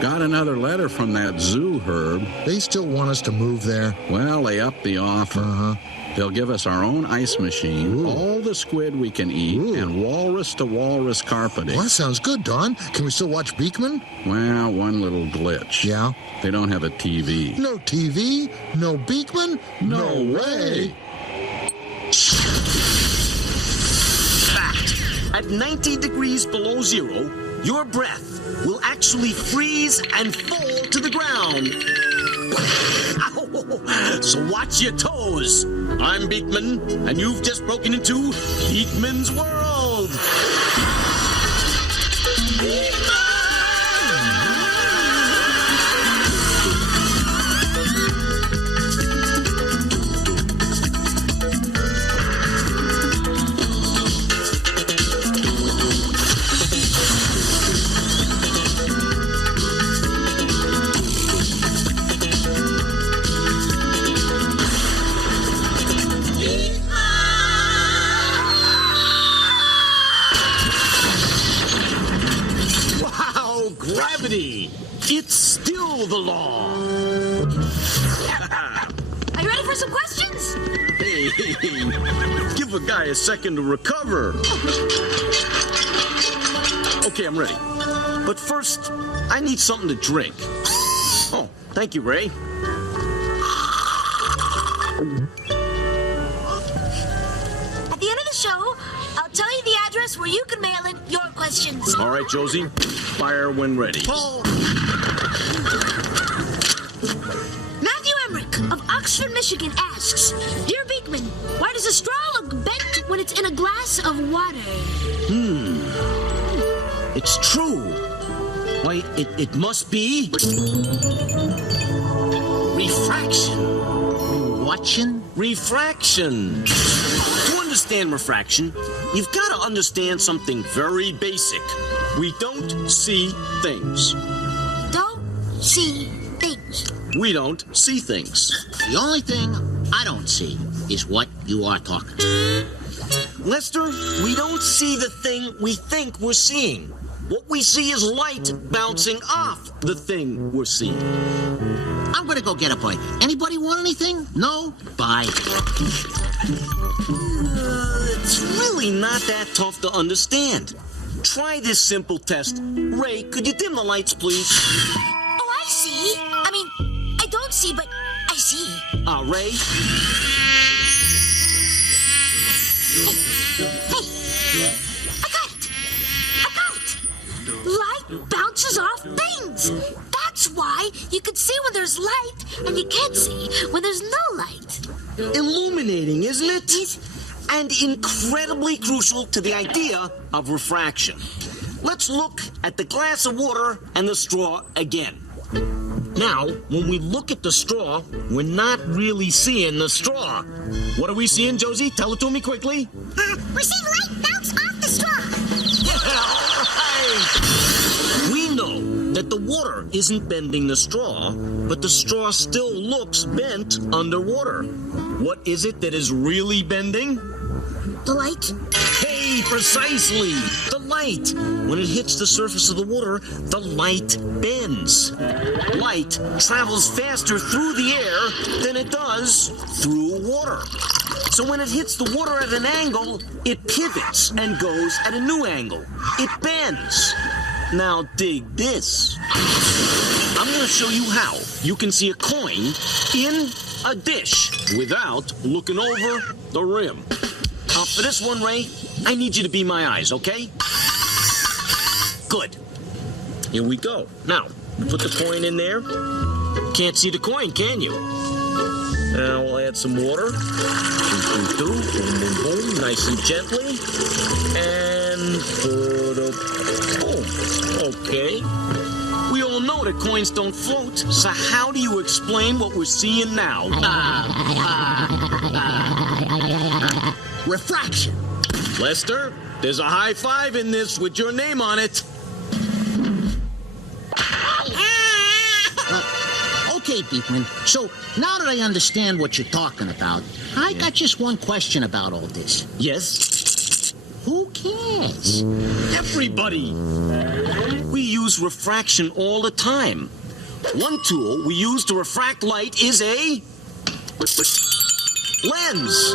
Got another letter from that zoo, Herb. They still want us to move there? Well, they upped the offer. They'll give us our own ice machine, all the squid we can eat, and walrus-to-walrus carpeting. Well, that sounds good, Don. Can we still watch Beakman? Well, one little glitch. Yeah? They don't have a TV. No TV? No Beakman? No way! Fact. At 90 degrees below zero, your breath will actually freeze and fall to the ground. Ow! So watch your toes. I'm Beakman, and you've just broken into Beakman's World. Gravity! It's still the law! Are you ready for some questions? Hey, give a guy a second to recover. Okay, I'm ready. But first, I need something to drink. Oh, thank you, Ray. At the end of the show, I'll tell you the address where you can mail in your questions. All right, Josie. Fire when ready. Paul. Matthew Emmerich of Oxford, Michigan asks, Dear Beakman, why does a straw look bent when it's in a glass of water? It's true. Why, it must be... refraction. Watching? Refraction. To understand refraction, you've got to understand something very basic. We don't see things. Don't see things. We don't see things. The only thing I don't see is what you are talking about. Lester, we don't see the thing we think we're seeing. What we see is light bouncing off the thing we're seeing. I'm gonna go get a bite. Anybody want anything? No? Bye. It's really not that tough to understand. Try this simple test. Ray, could you dim the lights, please? Oh, I see. I mean, I don't see, but I see. Ray? Hey, I got it. Light bounces off things. That's why you can see when there's light and you can't see when there's no light. Illuminating, isn't it? And incredibly crucial to the idea of refraction. Let's look at the glass of water and the straw again. Now, when we look at the straw, we're not really seeing the straw. What are we seeing, Josie? Tell it to me quickly. We're seeing light bounce off the straw. Right. We know that the water isn't bending the straw, but the straw still looks bent underwater. What is it that is really bending? The light? Hey, precisely! The light! When it hits the surface of the water, the light bends. Light travels faster through the air than it does through water. So when it hits the water at an angle, it pivots and goes at a new angle. It bends. Now dig this. I'm going to show you how you can see a coin in a dish without looking over the rim. For this one, Ray, I need you to be my eyes, okay? Good. Here we go. Now, put the coin in there. Can't see the coin, can you? Now we'll add some water. Boom, boom, boom, boom, nice and gently. And put a boom. Okay. We all know that coins don't float, so how do you explain what we're seeing now? Refraction. Lester, there's a high five in this with your name on it. Okay, Beakman. So now that I understand what you're talking about, I got just one question about all this. Yes? Who cares? Everybody. We use use refraction all the time. One tool we use to refract light is a lens.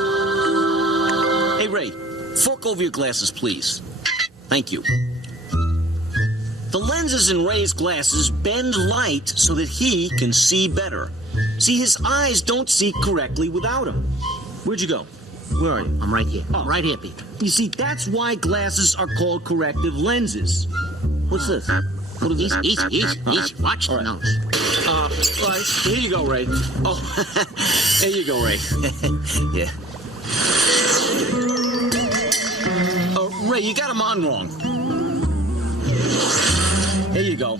Hey, Ray, fork over your glasses, please. Thank you. The lenses in Ray's glasses bend light so that he can see better. See, his eyes don't see correctly without him. Where'd you go? Where are you? I'm right here. Oh. Right here, Beak. You see, that's why glasses are called corrective lenses. What's this? What is this? Easy. Watch the nose. All right, here you go, Ray. Oh, there you go, Ray. Yeah. Ray, you got him on wrong. There you go.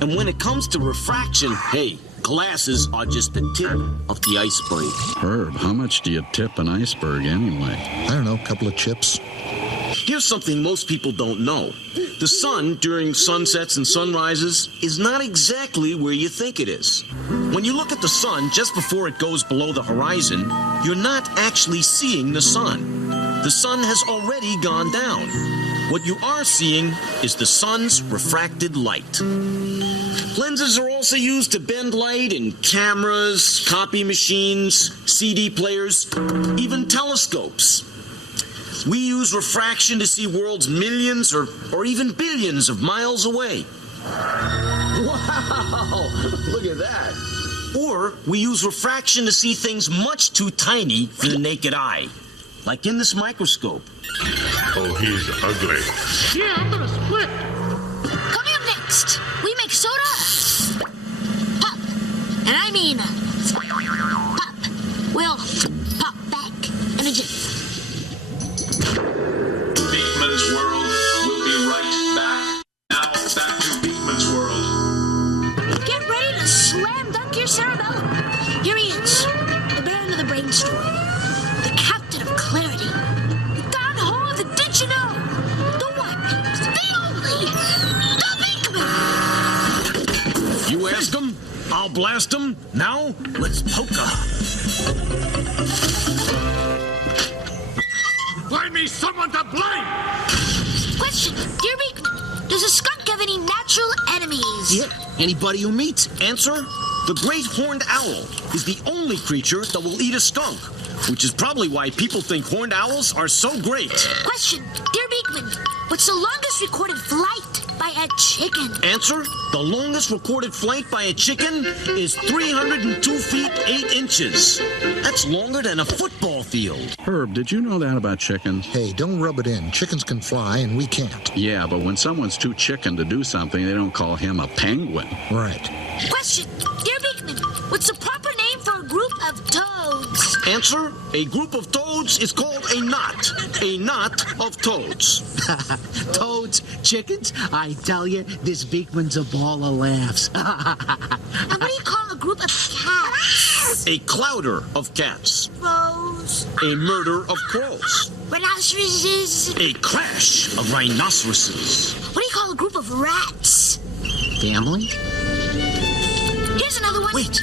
And when it comes to refraction, hey, glasses are just the tip of the iceberg. Herb, how much do you tip an iceberg anyway? I don't know, a couple of chips. Here's something most people don't know. The sun, during sunsets and sunrises, is not exactly where you think it is. When you look at the sun just before it goes below the horizon, you're not actually seeing the sun. The sun has already gone down. What you are seeing is the sun's refracted light. Lenses are also used to bend light in cameras, copy machines, CD players, even telescopes. We use refraction to see worlds millions or even billions of miles away. Wow! Look at that. Or we use refraction to see things much too tiny for the naked eye, like in this microscope. Oh, he's ugly. Yeah, I'm gonna split. Coming up next, we make soda pop. And I mean pop. We'll pop back in a jiff. Beakman's World will be right back. Now back to Beakman's World. Get ready to slam dunk your cerebellum. Here he is, the baron of the brainstorm, the captain of clarity, the Don Ho of the Did You Know, the one, the only, the Beakman. You ask him, I'll blast him. Now, let's poker. Find me someone to blame! Question, dear Beakman, does a skunk have any natural enemies? Yeah, anybody who meets. Answer, the great horned owl is the only creature that will eat a skunk, which is probably why people think horned owls are so great. Question, dear Beakman, what's the longest recorded flight by a chicken? Answer, the longest recorded flight by a chicken is 302 feet 8 inches. That's longer than a football field. Herb, did you know that about chickens? Hey, don't rub it in. Chickens can fly, and we can't. Yeah, but when someone's too chicken to do something, they don't call him a penguin. Right. Question, dear Beakman, what's the proper name for a group of toads? Answer, a group of toads is called a knot. A knot of toads. Toads, chickens, I tell you, this Beakman's a ball of laughs. And what do you call a group of cats? A clouder of cats. Crows, A murder of crows. rhinoceroses. A crash of rhinoceroses. What do you call a group of rats? Family? Here's another one. Wait.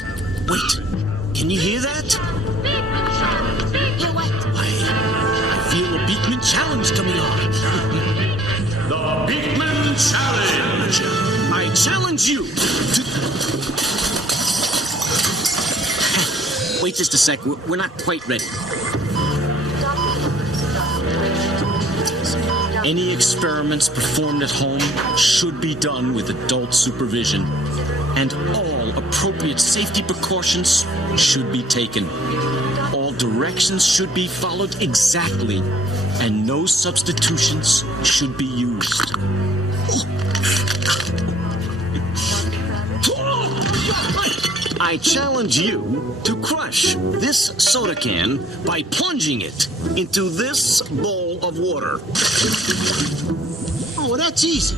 Can you hear that? Hear what? I feel a Beakman challenge coming on. The Beakman Challenge. I challenge you to... Wait just a sec. We're not quite ready. Any experiments performed at home should be done with adult supervision, and all appropriate safety precautions should be taken. All directions should be followed exactly, and no substitutions should be used. I challenge you to crush this soda can by plunging it into this bowl of water. Oh, that's easy.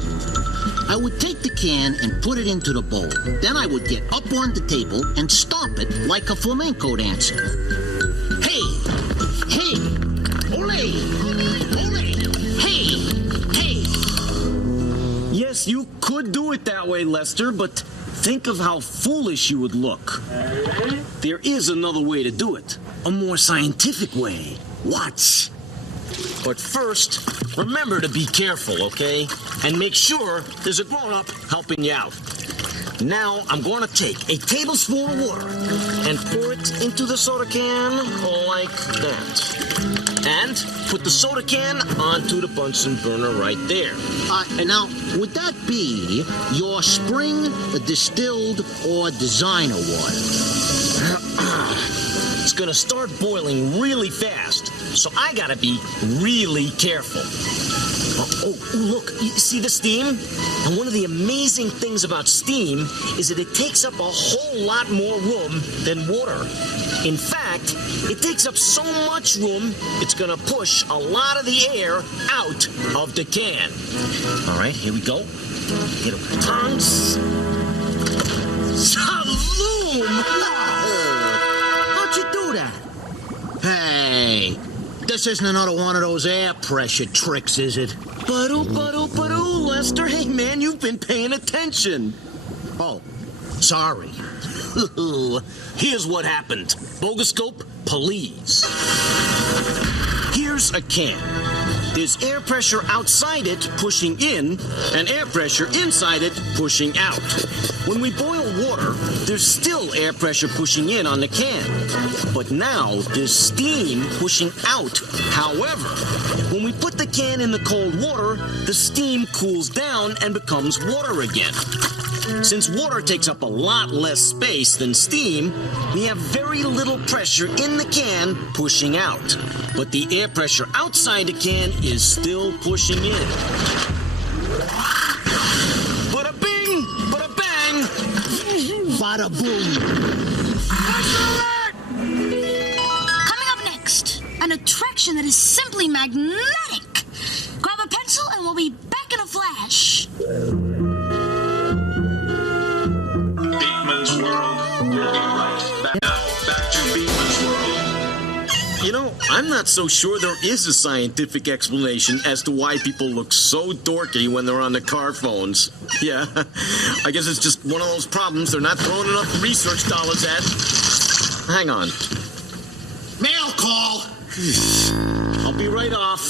I would take the can and put it into the bowl. Then I would get up on the table and stomp it like a flamenco dancer. Hey! Hey! Ole! Ole! Hey! Hey! Yes, you could do it that way, Lester, but think of how foolish you would look. There is another way to do it. A more scientific way. Watch. But first, remember to be careful, okay? And make sure there's a grown-up helping you out. Now, I'm going to take a tablespoon of water and pour it into the soda can like that. And put the soda can onto the Bunsen burner right there. And now, would that be your spring, distilled, or designer water? It's going to start boiling really fast, so I got to be really careful. Oh, look, you see the steam? And one of the amazing things about steam is that it takes up a whole lot more room than water. In fact, it takes up so much room, it's going to push a lot of the air out of the can. All right, here we go. Hit it with tongs. Saloom! How'd you do that? Hey, this isn't another one of those air pressure tricks, is it? Ba-doo, Lester. Hey, man, you've been paying attention. Oh, sorry. Here's what happened. Bogoscope, please. Here's a can. There's air pressure outside it pushing in, and air pressure inside it pushing out. When we boil water, there's still air pressure pushing in on the can. But now there's steam pushing out. However, when we put the can in the cold water, the steam cools down and becomes water again. Since water takes up a lot less space than steam, we have very little pressure in the can pushing out. But the air pressure outside the can is still pushing in. Bada bing, bada bang, Bada boom. Coming up next, an attraction that is simply magnetic. Grab a pencil and we'll be back in a flash. Beakman's World will be right back. Now, back to Beakman's World. You know, I'm not so sure there is a scientific explanation as to why people look so dorky when they're on the car phones. Yeah, I guess it's just one of those problems they're not throwing enough research dollars at. Hang on. Mail call. I'll be right off.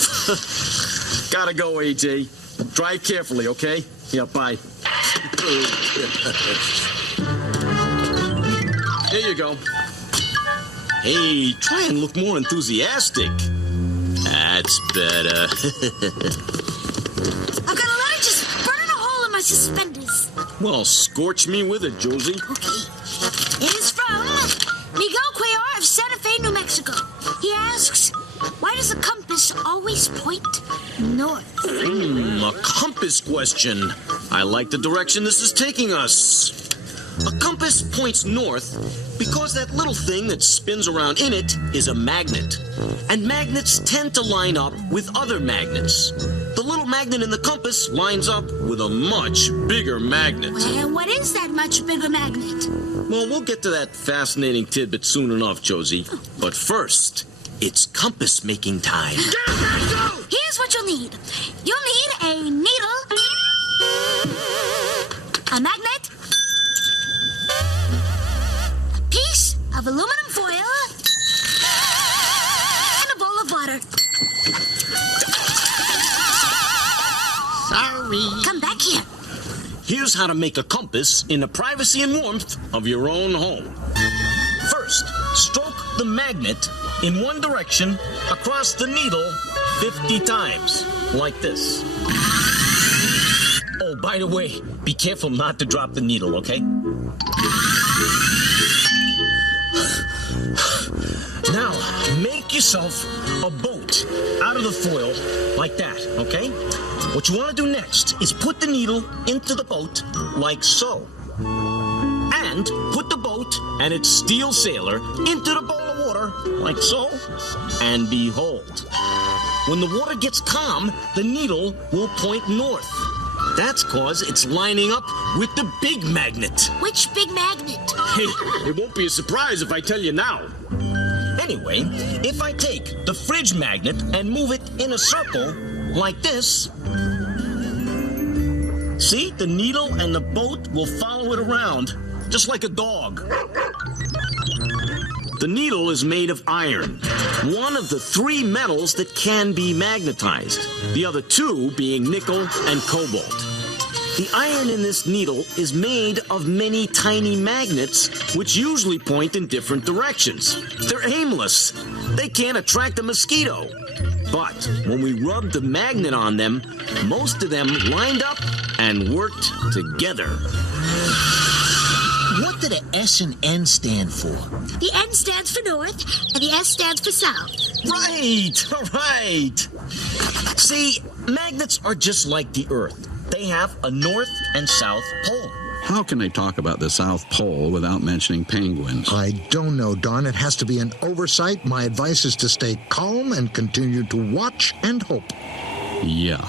Gotta go, AJ. Drive carefully, okay? Yeah, bye. There you go. Hey, try and look more enthusiastic. That's better. I've got a letter just burning a hole in my suspenders. Well, scorch me with it, Josie. Okay. It is from Miguel Cuellar of Santa Fe, New Mexico. He asks, why does the compass always point north? A compass question. I like the direction this is taking us. A compass points north because that little thing that spins around in it is a magnet. And magnets tend to line up with other magnets. The little magnet in the compass lines up with a much bigger magnet. And what is that much bigger magnet? Well, we'll get to that fascinating tidbit soon enough, Josie. But first, it's compass making time. Here's what you'll need. You'll need a needle, a magnet, a piece of aluminum foil, and a bowl of water. Sorry. Come back here. Here's how to make a compass in the privacy and warmth of your own home. First, stroke the magnet in one direction across the needle 50 times, like this. Oh, by the way, be careful not to drop the needle, okay? Now, make yourself a boat out of the foil like that, okay? What you want to do next is put the needle into the boat like so. And put the boat and its steel sailor into the bowl of water like so. And behold, when the water gets calm, the needle will point north. That's cause it's lining up with the big magnet. Which big magnet? Hey, it won't be a surprise if I tell you now. Anyway, if I take the fridge magnet and move it in a circle like this, see, the needle and the boat will follow it around, just like a dog. The needle is made of iron, one of the 3 metals that can be magnetized, the other 2 being nickel and cobalt. The iron in this needle is made of many tiny magnets, which usually point in different directions. They're aimless. They can't attract a mosquito. But when we rubbed the magnet on them, most of them lined up and worked together. What do the S and N stand for? The N stands for north, and the S stands for south. Right. See, magnets are just like the Earth. They have a north and south pole. How can they talk about the South Pole without mentioning penguins? I don't know, Don. It has to be an oversight. My advice is to stay calm and continue to watch and hope. Yeah.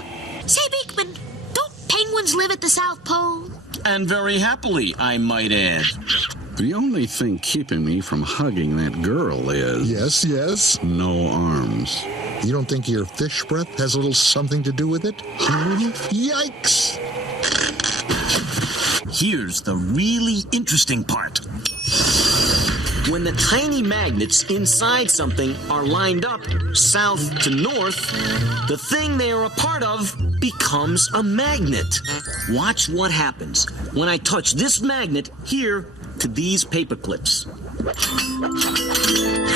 Say, Beakman, don't penguins live at the South Pole? And very happily, I might add. The only thing keeping me from hugging that girl is... Yes? no arms. You don't think your fish breath has a little something to do with it? Yikes! Here's the really interesting part. When the tiny magnets inside something are lined up south to north, the thing they are a part of becomes a magnet. Watch what happens when I touch this magnet here to these paper clips.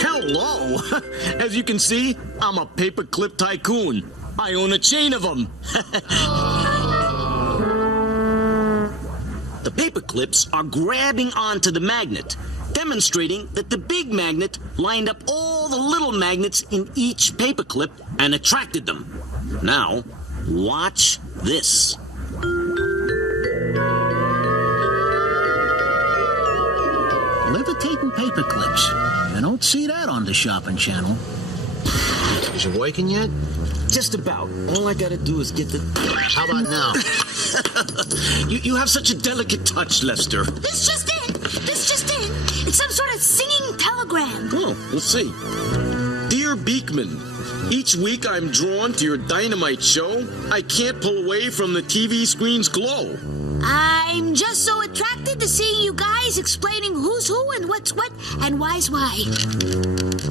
Hello! As you can see, I'm a paperclip tycoon. I own a chain of them. The paper clips are grabbing onto the magnet, demonstrating that the big magnet lined up all the little magnets in each paper clip and attracted them. Now, watch this. Levitating paper clips. I don't see that on the shopping channel. Is it working yet? Just about. All I gotta do is get the... How about now? You have such a delicate touch, Lester. This just in. It's some sort of singing telegram. Oh, we'll see. Dear Beakman, each week I'm drawn to your dynamite show. I can't pull away from the TV screen's glow. I'm just so attracted to seeing you guys explaining who's who and what's what and why's why.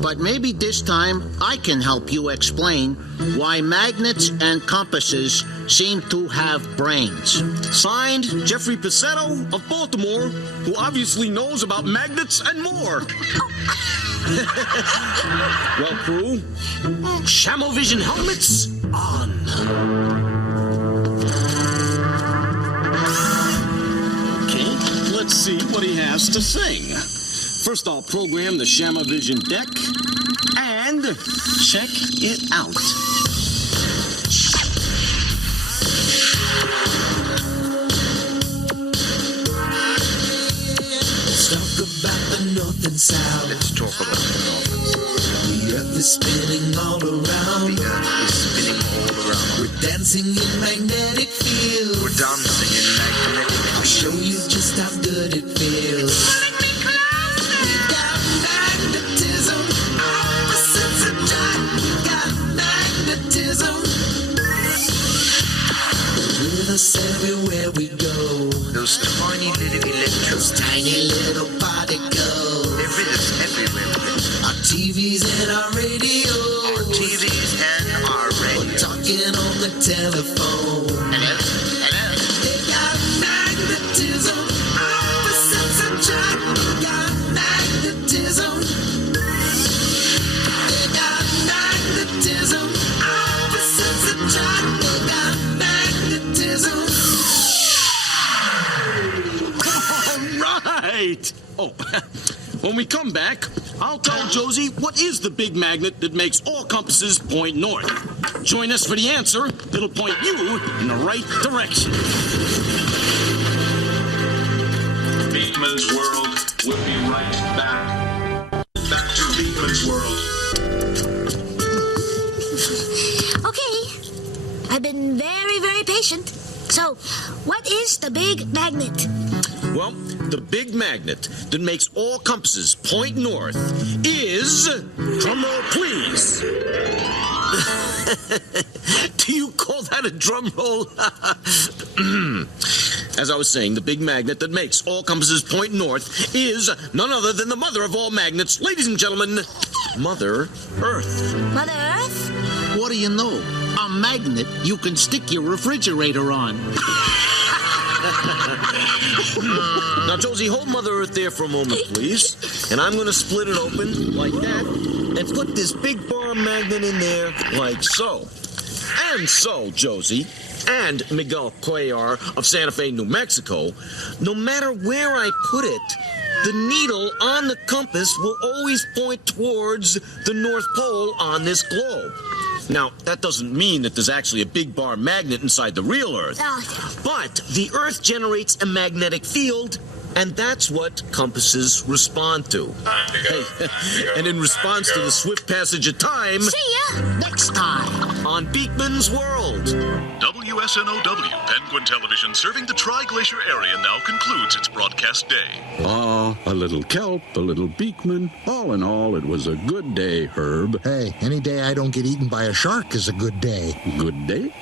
But maybe this time I can help you explain why magnets and compasses seem to have brains. Signed, Jeffrey Picetto of Baltimore, who obviously knows about magnets and more. Well, crew, Shamovision helmets on. Okay, let's see what he has to sing. First, I'll program the Shamovision deck and check it out. North and south. Let's talk about the north and south. The earth is spinning all around. The earth is spinning all around. We're dancing in magnetic fields. We're dancing in magnetic fields. I'll show you just how good it feels. We got magnetism. Opposites attract. We got magnetism. With us everywhere we go. Those tiny little electrons. Those tiny little particles. They're with us everywhere. Our TVs and our radios. Our TVs and our radios. We're talking on the telephone. Hello? They got magnetism. Opposites attract. We got magnetism. They got magnetism. Opposites attract. We got magnetism. Right. Oh, when we come back, I'll tell Josie what is the big magnet that makes all compasses point north. Join us for the answer. It'll point you in the right direction. Beakman's World will be right back. Back to Beakman's World. Okay, I've been very, very patient. So, what is the big magnet? Well, the big magnet that makes all compasses point north is... Drumroll, please. Do you call that a drum roll? As I was saying, the big magnet that makes all compasses point north is none other than the mother of all magnets. Ladies and gentlemen, Mother Earth. Mother Earth? What do you know? A magnet you can stick your refrigerator on. Now, Josie, hold Mother Earth there for a moment, please. And I'm going to split it open like that and put this big bar magnet in there like so. And so, Josie, and Miguel Cuellar of Santa Fe, New Mexico, no matter where I put it, the needle on the compass will always point towards the North Pole on this globe. Now, that doesn't mean that there's actually a big bar magnet inside the real Earth. But the Earth generates a magnetic field, and that's what compasses respond to. Hey, and in response to the swift passage of time... See ya! Next time on Beakman's World. WSNOW, Penguin Television, serving the Tri-Glacier area, now concludes its broadcast day. Ah, a little kelp, a little Beakman. All in all, it was a good day, Herb. Hey, any day I don't get eaten by a shark is a good day. Good day?